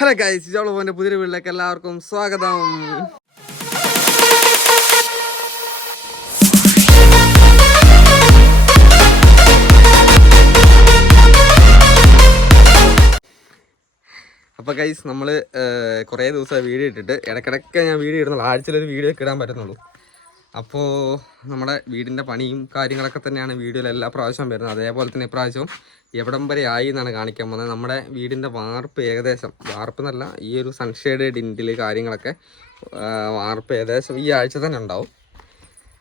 Hello guys ജോളോന്റെ പുതിയ വീട്ടിലേക്ക് എല്ലാവർക്കും സ്വാഗതം. അപ്പോൾ ഗൈസ് നമ്മൾ കുറേ ദിവസമായി വീഡിയോ ഇട്ടിട്ട് ഇടയ്ക്കിടയ്ക്ക് ഞാൻ വീഡിയോ ഇടുന്നുള്ളൂ. ആഴ്ചയിലൊരു വീഡിയോ ഒക്കെ ഇടാൻ പറ്റുന്നുള്ളൂ. അപ്പോൾ നമ്മുടെ വീടിന്റെ പണിയും കാര്യങ്ങളൊക്കെ തന്നെയാണ് വീഡിയോയിൽ എല്ലാ പ്രാവശ്യവും വരുന്നത്. അതേപോലെ തന്നെ ഇപ്രാവശ്യവും എവിടം വരെ ആയി എന്നാണ് കാണിക്കാൻ പോകുന്നത്. നമ്മുടെ വീടിന്റെ വാർപ്പ് ഏകദേശം വാർപ്പ് എന്നല്ല ഈ ഒരു സൺഷെയ്ഡ് ഡിന്റിൽ കാര്യങ്ങളൊക്കെ വാർപ്പ് ഏകദേശം ഈ ആഴ്ച തന്നെ ഉണ്ടാവും.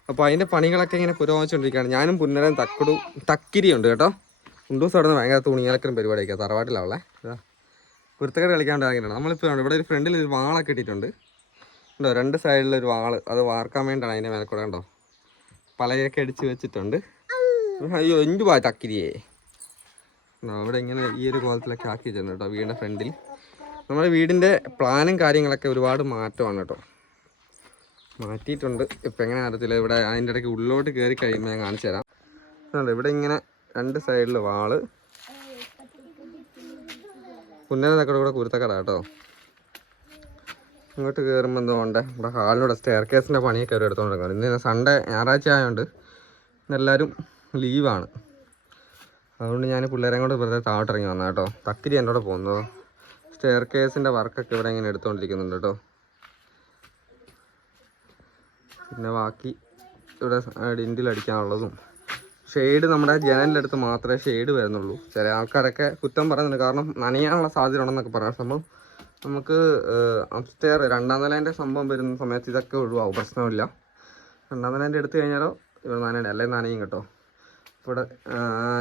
അപ്പോൾ അതിന്റെ പണികളൊക്കെ ഇങ്ങനെ പുരോഗമിച്ചുകൊണ്ടിരിക്കുകയാണ്. ഞാനും പുന്നരം തക്കടു തക്കിരി ഉണ്ട് കേട്ടോ. കുണ്ടൂസ് അവിടെ നിന്ന് ഭയങ്കര തുണിയലക്കലും പരിപാടിയൊക്കെ തറവാട്ടിലാവുള്ളേ കുരുത്തക്കട കളിക്കാണ്ട് ഇറങ്ങിയിട്ടുണ്ട് നമ്മളിപ്പോൾ. ഇവിടെ ഒരു ഫ്രണ്ടിൽ ഒരു വാളൊക്കെ ഇട്ടിട്ടുണ്ട്. ഉണ്ടോ രണ്ട് ഒരു വാൾ. അത് വാർക്കാൻ വേണ്ടിയാണ് അതിന്റെ മേലെ കൂടെ ഉണ്ടോ പലയൊക്കെ അടിച്ച് വെച്ചിട്ടുണ്ട്. അയ്യോ എന്തു പോയ തക്കിരിയേ അവിടെ ഇങ്ങനെ ഈ ഒരു കോലത്തിലൊക്കെ ആക്കി വെച്ചിട്ടുണ്ട് കേട്ടോ വീടിന്റെ ഫ്രണ്ടിൽ. നമ്മുടെ വീടിന്റെ പ്ലാനും കാര്യങ്ങളൊക്കെ ഒരുപാട് മാറ്റമാണ് കേട്ടോ. മാറ്റിയിട്ടുണ്ട്. ഇപ്പം എങ്ങനെ അറിയത്തില്ല. ഇവിടെ അതിന്റെ ഇടയ്ക്ക് ഉള്ളിലോട്ട് കയറി കഴിയുമ്പോൾ ഞാൻ കാണിച്ചു തരാം. ഇവിടെ ഇങ്ങനെ രണ്ട് സൈഡിൽ വാൾ. പുന്നരനക്കട കൂടെ കുരുത്തക്കട കേട്ടോ. ഇങ്ങോട്ട് കയറുമ്പോൾ എന്തുകൊണ്ട് ഇവിടെ ഹാളിലൂടെ സ്റ്റെയർ കേസിന്റെ പണിയൊക്കെ അവർ എടുത്തുകൊണ്ടിരിക്കുന്നത് ഇന്ന് സൺഡേ ഞായറാഴ്ച ആയതുകൊണ്ട് ഇന്നെല്ലാവരും ലീവാണ് അതുകൊണ്ട് ഞാൻ പിള്ളേരെ കൊണ്ട് വെറുതെ താഴോട്ട് ഇറങ്ങി വന്ന കേട്ടോ. തക്കിരി കൂടെ പോകുന്നത് സ്റ്റെയർ കേസിന്റെ വർക്കൊക്കെ ഇവിടെ ഇങ്ങനെ എടുത്തുകൊണ്ടിരിക്കുന്നുണ്ട് കേട്ടോ. പിന്നെ ബാക്കി ഇവിടെ ഡിൻഡിൽ അടിക്കാനുള്ളതും. ഷെയ്ഡ് നമ്മുടെ ജനലിന്റെ അടുത്ത് മാത്രമേ ഷെയ്ഡ് വരുന്നുള്ളൂ. ചില ആൾക്കാരൊക്കെ കുറ്റം പറയുന്നുണ്ട്. കാരണം നനയാനുള്ള സാധ്യത ഉണ്ടെന്നൊക്കെ പറയാം സംഭവം. നമുക്ക് അപ്സ്റ്റെയർ രണ്ടാം നിലേന്റെ സംഭവം വരുന്ന സമയത്ത് ഇതൊക്കെ ഒഴിവാകും പ്രശ്നമില്ല. രണ്ടാം നിലേന്റെ എടുത്തു കഴിഞ്ഞാലോ ഇവിടെ നനയണ്ട അല്ലെങ്കിൽ നനയും കേട്ടോ. ഇവിടെ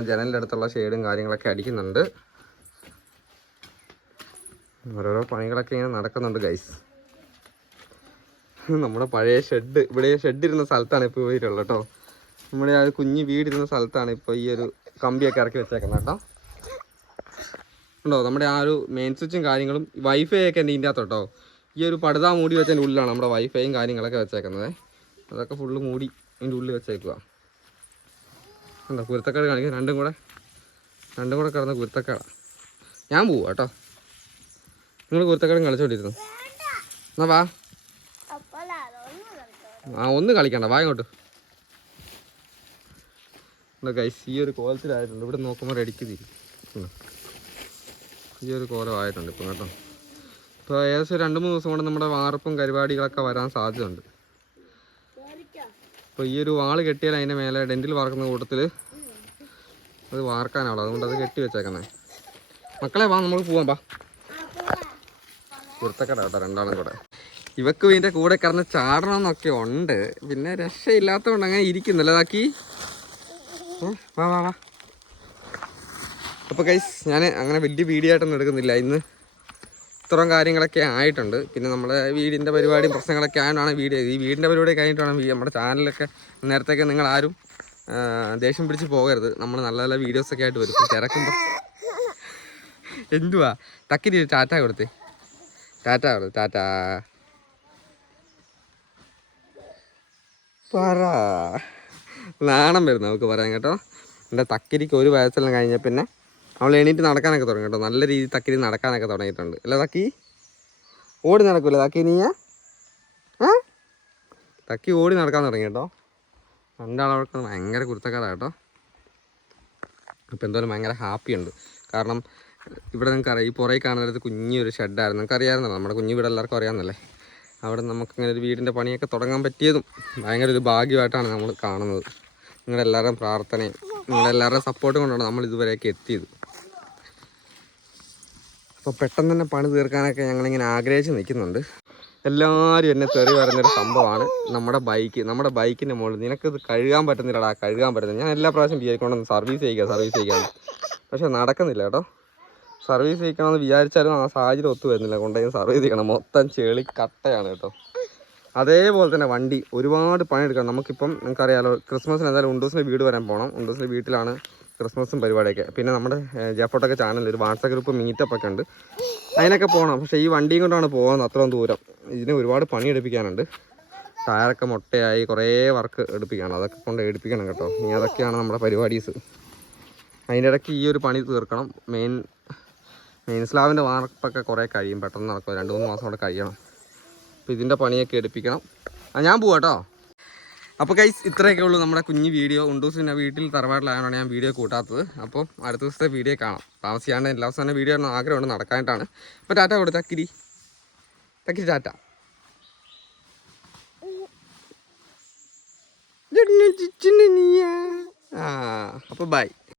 ജനലിന്റെ അടുത്തുള്ള ഷെയ്ഡും കാര്യങ്ങളൊക്കെ അടിക്കുന്നുണ്ട്. ഓരോരോ പണികളൊക്കെ ഇങ്ങനെ നടക്കുന്നുണ്ട് ഗൈസ് നമ്മുടെ പഴയ ഷെഡ് ഇവിടെ ഷെഡ് ഇരുന്ന സ്ഥലത്താണ് ഇപ്പോൾ ഇവരുള്ളത് കേട്ടോ. നമ്മുടെ ആ കുഞ്ഞ് വീടിരുന്ന സ്ഥലത്താണ് ഇപ്പോൾ ഈ ഒരു കമ്പിയൊക്കെ ഇറക്കി വെച്ചേക്കുന്നത് കേട്ടോ. ഉണ്ടോ? നമ്മുടെ ആ ഒരു മെയിൻ സ്വിച്ചും കാര്യങ്ങളും വൈഫൈ ഒക്കെ എന്റെ ഇതിന്റെ അകത്തോട്ടോ ഈ ഒരു പടുത മൂടി വെച്ചതിന്റെ ഉള്ളിലാണ് നമ്മുടെ വൈഫൈയും കാര്യങ്ങളൊക്കെ വെച്ചേക്കുന്നത്. അതൊക്കെ ഫുള്ള് മൂടി അതിന്റെ ഉള്ളിൽ വെച്ചേക്കുക എന്താ കുരുത്തക്കേട് കാണിക്കുക രണ്ടും കൂടെ രണ്ടും കൂടെ കിടന്ന കുരുത്തക്കാടാണ് ഞാൻ പോവാ കേട്ടോ. നിങ്ങൾ കുരുത്തക്കേടും കളിച്ചോണ്ടിരുന്നു? എന്നാ വാ. ആ ഒന്ന് കളിക്കണ്ട. വാ ഇങ്ങോട്ട്. എന്താ ഗൈസ് ഈ ഒരു കോലത്തിലായിട്ടുണ്ട് ഇവിടെ നോക്കുമ്പോൾ റെഡിക്ക് തിരി ഉം. ഈ ഒരു കോലമായിട്ടുണ്ട് ഇപ്പം കേട്ടോ. ഇപ്പോൾ ഏകദേശം രണ്ട് മൂന്ന് ദിവസം കൊണ്ട് നമ്മുടെ വാർപ്പും കരുവാടികളൊക്കെ വരാൻ സാധ്യതയുണ്ട്. അപ്പോൾ ഈ ഒരു വാൾ കെട്ടിയാൽ അതിന്റെ മേലെ ഡെന്റിൽ വാർക്കുന്ന കൂട്ടത്തിൽ അത് വാർക്കാനാവുള്ളൂ അതുകൊണ്ട് അത് കെട്ടി വെച്ചേക്കുന്നത് മക്കളെ വാ നമ്മൾ പോവാം പാ കുർത്തക്കട കേട്ടോ രണ്ടാളും കൂടെ. ഇവക്ക് ഇതിന്റെ കൂടെ കിടന്ന് ചാടണമെന്നൊക്കെ ഉണ്ട്. പിന്നെ രക്ഷയില്ലാത്തതുകൊണ്ട് അങ്ങനെ ഇരിക്കുന്നില്ല ഇതാക്കി. വാ വാ വാ. അപ്പോൾ കൈസ് ഞാൻ അങ്ങനെ വലിയ വീഡിയോ ആയിട്ടൊന്നും എടുക്കുന്നില്ല. ഇന്ന് ഇത്രയും കാര്യങ്ങളൊക്കെ ആയിട്ടുണ്ട്. പിന്നെ നമ്മുടെ വീടിന്റെ പരിപാടിയും പ്രശ്നങ്ങളൊക്കെ ആയതുകൊണ്ടാണ് വീഡിയോ ഈ വീടിന്റെ പരിപാടി കഴിഞ്ഞിട്ടാണ് നമ്മുടെ ചാനലൊക്കെ നേരത്തേക്ക് നിങ്ങൾ ആരും ദേഷ്യം പിടിച്ച് പോകരുത്. നമ്മൾ നല്ല നല്ല വീഡിയോസൊക്കെ ആയിട്ട് വരും. തിരക്കുമ്പോൾ എന്തുവാ? തക്കിരി ടാറ്റ കൊടുത്തേ. ടാറ്റ കൊടുത്തു ടാറ്റ. പറ. നാണം വരുന്നു നമുക്ക് പറയാൻ കേട്ടോ. എന്റെ തക്കിരിക്ക് ഒരു വയസ്സെല്ലാം കഴിഞ്ഞ പിന്നെ അവൾ എണീറ്റ് നടക്കാനൊക്കെ തുടങ്ങി കേട്ടോ. നല്ല രീതിയിൽ തക്കിരി നടക്കാനൊക്കെ തുടങ്ങിയിട്ടുണ്ട്. അല്ലേ തക്കി? ഓടി നടക്കൂല തക്കി നീ ഏ തക്കി ഓടി നടക്കാൻ തുടങ്ങി കേട്ടോ. രണ്ടാളവർക്ക് ഭയങ്കര കുരുത്തക്കാരാണ് കേട്ടോ. ഇപ്പം എന്തായാലും ഭയങ്കര ഹാപ്പിയുണ്ട് കാരണം ഇവിടെ നിങ്ങൾക്ക് അറിയാം ഈ പുറകെ കാണുന്നത് കുഞ്ഞൊരു ഷെഡായിരുന്നു നിങ്ങൾക്ക് അറിയാമായിരുന്നല്ലോ നമ്മുടെ കുഞ്ഞു വീട് എല്ലാവർക്കും അറിയാമെന്നല്ലേ അവിടെ നമുക്ക് ഇങ്ങനെ ഒരു വീടിന്റെ പണിയൊക്കെ തുടങ്ങാൻ പറ്റിയതും ഭയങ്കര ഒരു ഭാഗ്യമായിട്ടാണ് നമ്മൾ കാണുന്നത്. നിങ്ങളെല്ലാവരുടെയും പ്രാർത്ഥനയും നിങ്ങളെല്ലാവരുടെയും സപ്പോർട്ടും കൊണ്ടാണ് നമ്മൾ ഇതുവരെയൊക്കെ എത്തിയത്. അപ്പോൾ പെട്ടെന്ന് തന്നെ പണി തീർക്കാനൊക്കെ ഞങ്ങളിങ്ങനെ ആഗ്രഹിച്ച് നിൽക്കുന്നുണ്ട്. എല്ലാവരും എന്നെ തെറി പറഞ്ഞൊരു സംഭവമാണ്. നമ്മുടെ ബൈക്ക് നമ്മുടെ ബൈക്കിന്റെ മുകളിൽ നിനക്കിത് കഴുകാൻ പറ്റുന്നില്ലടാ കഴുകാൻ പറ്റുന്നില്ല. ഞാൻ എല്ലാ പ്രാവശ്യം വിചാരിക്കൊണ്ടൊന്ന് സർവീസ് ചെയ്യുക സർവീസ് ചെയ്യുക പക്ഷെ നടക്കുന്നില്ല കേട്ടോ. സർവീസ് ചെയ്യിക്കണമെന്ന് വിചാരിച്ചാലും ആ സാഹചര്യം ഒത്തു വരുന്നില്ല. കൊണ്ടുപോയി സർവീസ് ചെയ്യണം. മൊത്തം ചെളി കട്ടയാണ് കേട്ടോ. അതേപോലെ തന്നെ വണ്ടി. ഒരുപാട് പണിയെടുക്കണം. നമുക്കിപ്പം നിങ്ങൾക്കറിയാലോ ക്രിസ്മസിന് എന്തായാലും ഉണ്ടൂസിന്റെ വീട് വരാൻ പോകണം ഉണ്ടൂസിന്റെ വീട്ടിലാണ് ക്രിസ്മസും പരിപാടിയൊക്കെ. പിന്നെ നമ്മുടെ ജെഫോട്ടൊക്കെ ചാനൽ ഒരു വാട്സാപ്പ് ഗ്രൂപ്പ് മീറ്റപ്പ് ഒക്കെ ഉണ്ട്. അതിനൊക്കെ പോകണം പക്ഷേ ഈ വണ്ടിയും കൊണ്ടാണ് പോകുന്നത് അത്രയും ദൂരം. ഇതിന് ഒരുപാട് പണി എടുപ്പിക്കാനുണ്ട്. ടയറൊക്കെ മുട്ടയായി കുറേ വർക്ക് എടുപ്പിക്കണം. അതൊക്കെ കൊണ്ട് എടുപ്പിക്കണം കേട്ടോ. ഇനി അതൊക്കെയാണ് നമ്മുടെ പരിപാടീസ്. അതിന്റെ ഇടയ്ക്ക് ഈ ഒരു പണി തീർക്കണം. മെയിൻ മെയിൻ സ്ലാബിന്റെ വാർപ്പൊക്കെ കുറേ കഴിയും. പെട്ടെന്ന് നടക്കും. രണ്ട് മൂന്ന് മാസം കൂടെ കഴിയണം. അപ്പോൾ ഇതിന്റെ പണിയൊക്കെ എടുപ്പിക്കണം. ആ ഞാൻ പോവാട്ടോ. അപ്പോൾ കൈസ് ഇത്രയൊക്കെ ഉള്ളൂ നമ്മുടെ കുഞ്ഞ് വീഡിയോ. ഉണ്ടൂസ് പിന്നെ വീട്ടിൽ തറവാട്ടിലായതുകൊണ്ടാണ് ഞാൻ വീഡിയോ കൂട്ടാത്തത്. അപ്പോൾ അടുത്ത ദിവസത്തെ വീഡിയോ കാണാം. താമസിക്കാണ്ട് എല്ലാ ദിവസവും തന്നെ വീഡിയോ കാണാൻ ആഗ്രഹമുണ്ട് നടക്കാനായിട്ടാണ്. അപ്പോൾ ടാറ്റ കൊടുത്ത തക്കിരി തക്കിരി ടാറ്റ. ആ അപ്പോൾ ബൈ